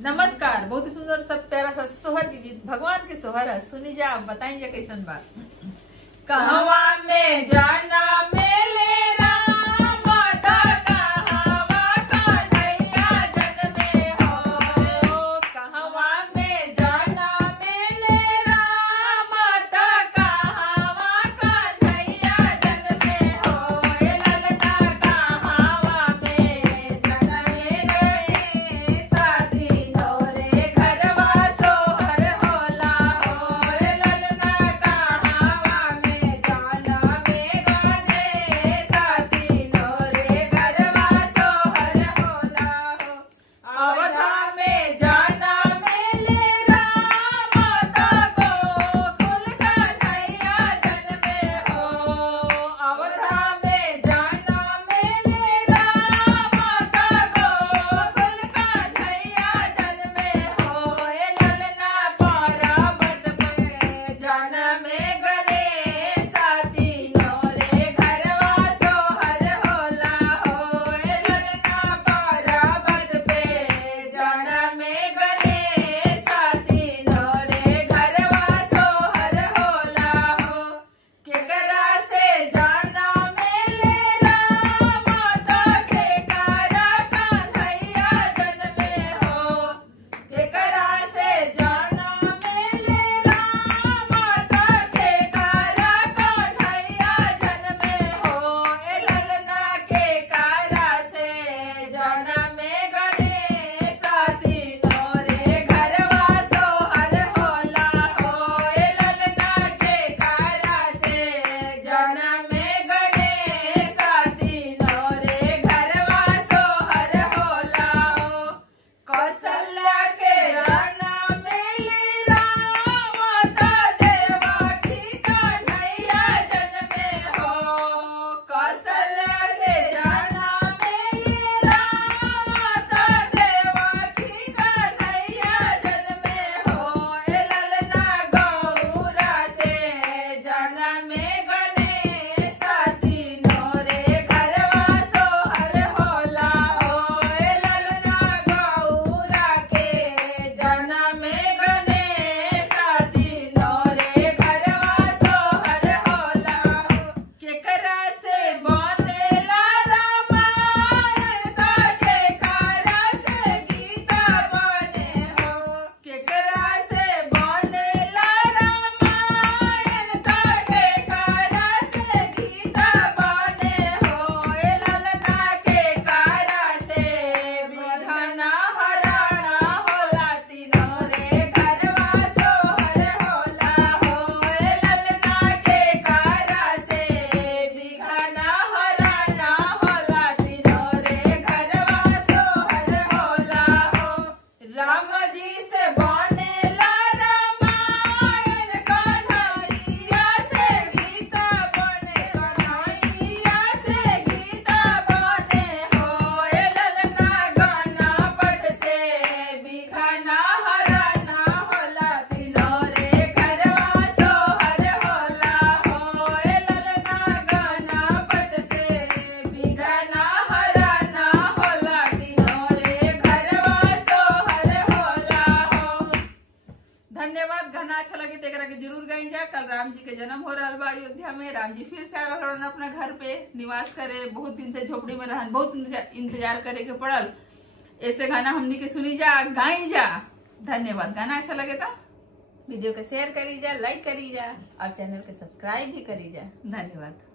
नमस्कार। बहुत ही सुंदर सा प्यारा सा सोहर की गीत भगवान के सोहर है, सुनी जा। बताइए कैसन बात। कहवा में जाना मेले राम माता कहवा कन्हैया जन्मे हो। कहवा में जाना मेले राम माता कहवा कन्हैया जन्मे हो। ललना कहवा में जन्मे रे शादी नौरे घरवा सोहर होला हो। ललना कहवा में जाना में गाने शादी नौरे घरवा सोहर होला हो। अवधा में जाना मेले राम माता गोकुल कन्हैया जन्मे हो। अवधा में जाना मेले राम माता गोकुल कन्हैया जन्मे हो। ललना पर्वत पे जन्मे गणेश शादी नौरे घरवा सोहर होला हो। ललना पर्वत पे जन्मे गणेश शादी नौरे घरवा सोहर होला हो। केकरा से जाना मेले राम माता के कारा कन्हैया जन्मे हो। केकरा से जाना मेले राम माता के कारा कन्हैया जन्मे हो। ललना के कारा से जन्मे गणेश शादी नौरे घरवा सोहर होला हो। ललना के कारा से जन्मे गणेश शादी नौरे घरवा सोहर होला हो। कौशल्या के जाना मेले राम माता देवकी कन्हैया जन्मे हो। कौशल्या से जाना मेले राम माता देवकी कन्हैया जन्मे हो। ललना गौरा से जन्मे गणेश शादी नौरे घरवा सोहर होला हो। ललना गौरा के जन्मे गणेश शादी नौरे घरवा सोहर होला हो। केकरा से बनेला रामायण ता केकरा से गीता बने हो। केकरा से बनेला रामायण ता केकरा से गीता बने हो। ललना केकरा से विघ्न हरण होला तिनोरे घरवा सोहर होला हो। ललना केकरा से विघ्न हरण होला तिनोरे घरवा सोहर होला हो। राम जी से बनेला रामायण कन्हैया से गीता बने। कन्हैया से गीता बने हो। ललना गणपत से विघ्न हरण होला तिनोरे घरवा सोहर होला हो। ललना गणपत से विघ्न हरण होला तिनोरे घरवा सोहर होला हो। धन्यवाद। गाना अच्छा लगे तो एकरा के जरूर गाई जा। कल राम जी के जन्म हो रहा बा अयोध्या में। राम जी फिर से आ रहल अपना घर पे निवास करे। बहुत दिन से झोपड़ी में रहन, बहुत इंतजार करे के पड़ल। ऐसे गाना हमनी के सुनी जा, गाई जा। धन्यवाद। गाना अच्छा लगे तो वीडियो के शेयर करी जा, लाइक करी जा और चैनल के सब्सक्राइब भी करी जा। धन्यवाद।